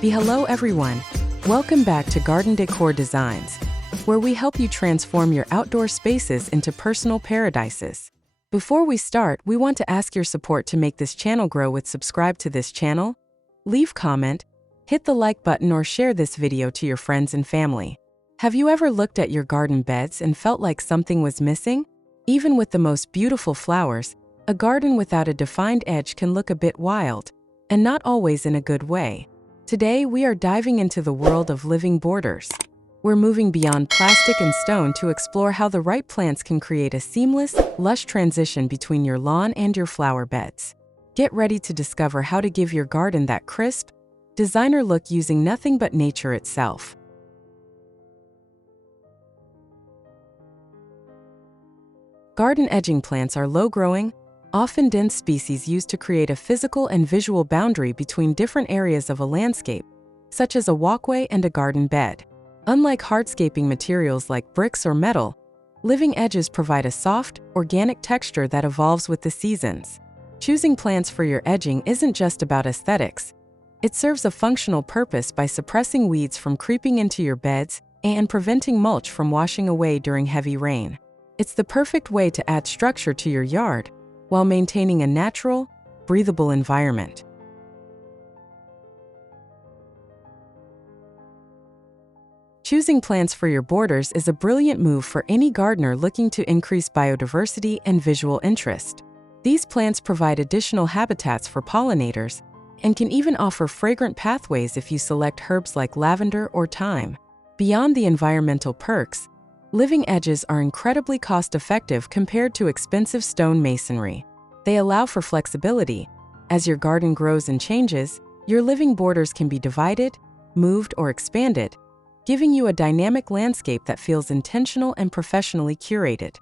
Hello everyone. Welcome back to Garden Decor Designs, where we help you transform your outdoor spaces into personal paradises. Before we start, we want to ask your support to make this channel grow with subscribe to this channel, leave comment, hit the like button or share this video to your friends and family. Have you ever looked at your garden beds and felt like something was missing? Even with the most beautiful flowers, a garden without a defined edge can look a bit wild, and not always in a good way. Today, we are diving into the world of living borders. We're moving beyond plastic and stone to explore how the right plants can create a seamless, lush transition between your lawn and your flower beds. Get ready to discover how to give your garden that crisp, designer look using nothing but nature itself. Garden edging plants are low-growing, often dense species used to create a physical and visual boundary between different areas of a landscape, such as a walkway and a garden bed. Unlike hardscaping materials like bricks or metal, living edges provide a soft, organic texture that evolves with the seasons. Choosing plants for your edging isn't just about aesthetics. It serves a functional purpose by suppressing weeds from creeping into your beds and preventing mulch from washing away during heavy rain. It's the perfect way to add structure to your yard while maintaining a natural, breathable environment. Choosing plants for your borders is a brilliant move for any gardener looking to increase biodiversity and visual interest. These plants provide additional habitats for pollinators and can even offer fragrant pathways if you select herbs like lavender or thyme. Beyond the environmental perks, living edges are incredibly cost-effective compared to expensive stone masonry. They allow for flexibility. As your garden grows and changes, your living borders can be divided, moved, or expanded, giving you a dynamic landscape that feels intentional and professionally curated.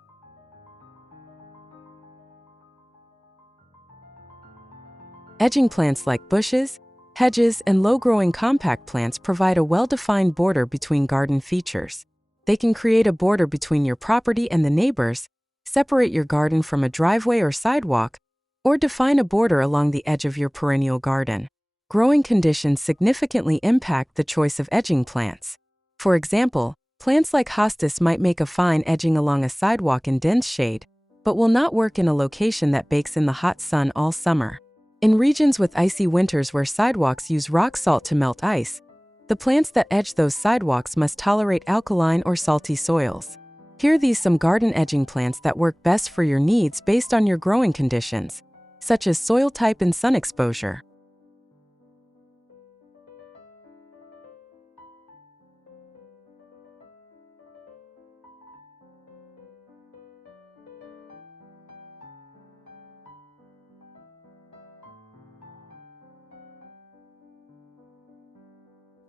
Edging plants like bushes, hedges, and low-growing compact plants provide a well-defined border between garden features. They can create a border between your property and the neighbors, separate your garden from a driveway or sidewalk, or define a border along the edge of your perennial garden. Growing conditions significantly impact the choice of edging plants. For example, plants like hostas might make a fine edging along a sidewalk in dense shade, but will not work in a location that bakes in the hot sun all summer. In regions with icy winters where sidewalks use rock salt to melt ice, the plants that edge those sidewalks must tolerate alkaline or salty soils. Here are some garden edging plants that work best for your needs based on your growing conditions, such as soil type and sun exposure.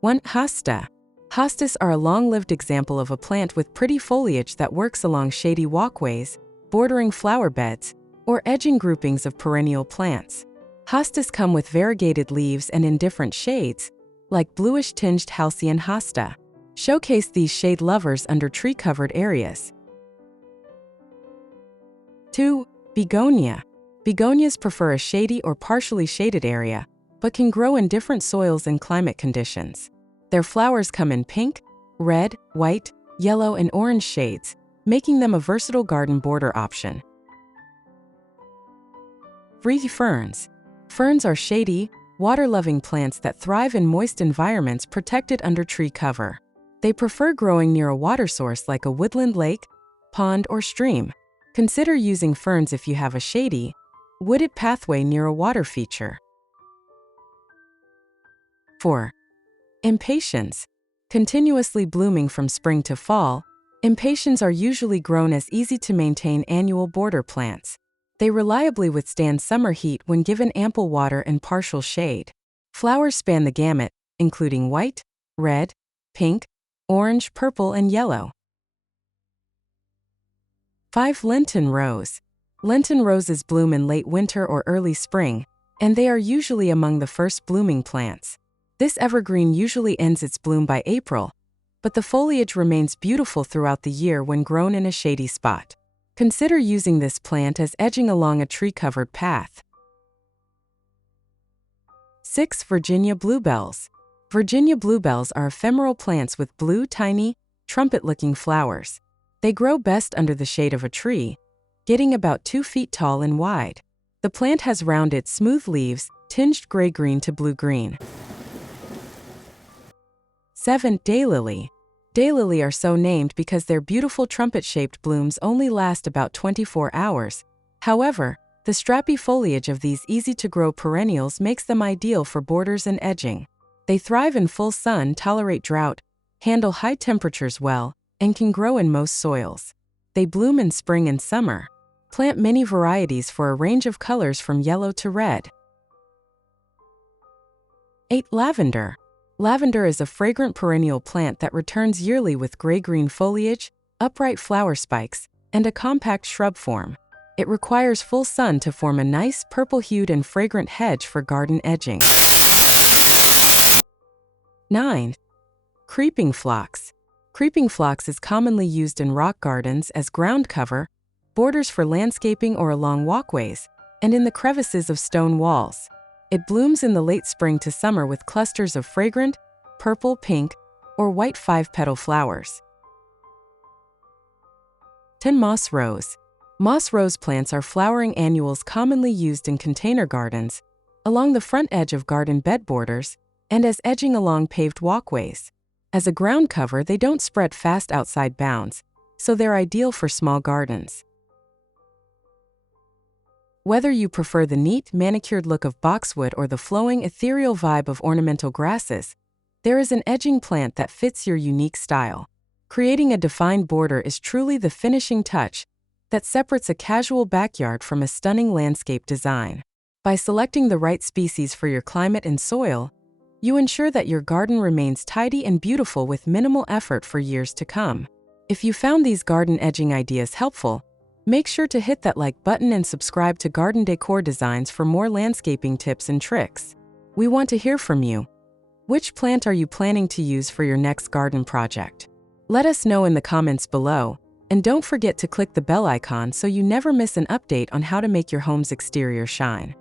Hosta. Hostas are a long-lived example of a plant with pretty foliage that works along shady walkways, bordering flower beds, or edging groupings of perennial plants. Hostas come with variegated leaves and in different shades, like bluish-tinged halcyon hosta. Showcase these shade lovers under tree-covered areas. 2. Begonia. Begonias prefer a shady or partially shaded area, but can grow in different soils and climate conditions. Their flowers come in pink, red, white, yellow, and orange shades, making them a versatile garden border option. 3. Ferns. Ferns are shady, water-loving plants that thrive in moist environments protected under tree cover. They prefer growing near a water source like a woodland lake, pond, or stream. Consider using ferns if you have a shady, wooded pathway near a water feature. 4. Impatiens. Continuously blooming from spring to fall, impatiens are usually grown as easy-to-maintain annual border plants. They reliably withstand summer heat when given ample water and partial shade. Flowers span the gamut, including white, red, pink, orange, purple, and yellow. 5. Lenten rose. Lenten roses bloom in late winter or early spring, and they are usually among the first blooming plants. This evergreen usually ends its bloom by April, but the foliage remains beautiful throughout the year when grown in a shady spot. Consider using this plant as edging along a tree-covered path. 6. Virginia bluebells. Virginia bluebells are ephemeral plants with blue, tiny, trumpet-looking flowers. They grow best under the shade of a tree, getting about 2 feet tall and wide. The plant has rounded, smooth leaves, tinged gray-green to blue-green. 7. Daylily. Daylily are so named because their beautiful trumpet-shaped blooms only last about 24 hours. However, the strappy foliage of these easy-to-grow perennials makes them ideal for borders and edging. They thrive in full sun, tolerate drought, handle high temperatures well, and can grow in most soils. They bloom in spring and summer. Plant many varieties for a range of colors from yellow to red. 8. Lavender. Lavender is a fragrant perennial plant that returns yearly with gray-green foliage, upright flower spikes, and a compact shrub form. It requires full sun to form a nice, purple-hued and fragrant hedge for garden edging. 9. Creeping phlox. Creeping phlox is commonly used in rock gardens as ground cover, borders for landscaping or along walkways, and in the crevices of stone walls. It blooms in the late spring to summer with clusters of fragrant, purple, pink, or white 5-petal flowers. 10. Moss rose. Moss rose plants are flowering annuals commonly used in container gardens, along the front edge of garden bed borders, and as edging along paved walkways. As a ground cover, they don't spread fast outside bounds, so they're ideal for small gardens. Whether you prefer the neat, manicured look of boxwood or the flowing, ethereal vibe of ornamental grasses, there is an edging plant that fits your unique style. Creating a defined border is truly the finishing touch that separates a casual backyard from a stunning landscape design. By selecting the right species for your climate and soil, you ensure that your garden remains tidy and beautiful with minimal effort for years to come. If you found these garden edging ideas helpful, make sure to hit that like button and subscribe to Garden Decor Designs for more landscaping tips and tricks. We want to hear from you. Which plant are you planning to use for your next garden project? Let us know in the comments below, and don't forget to click the bell icon so you never miss an update on how to make your home's exterior shine.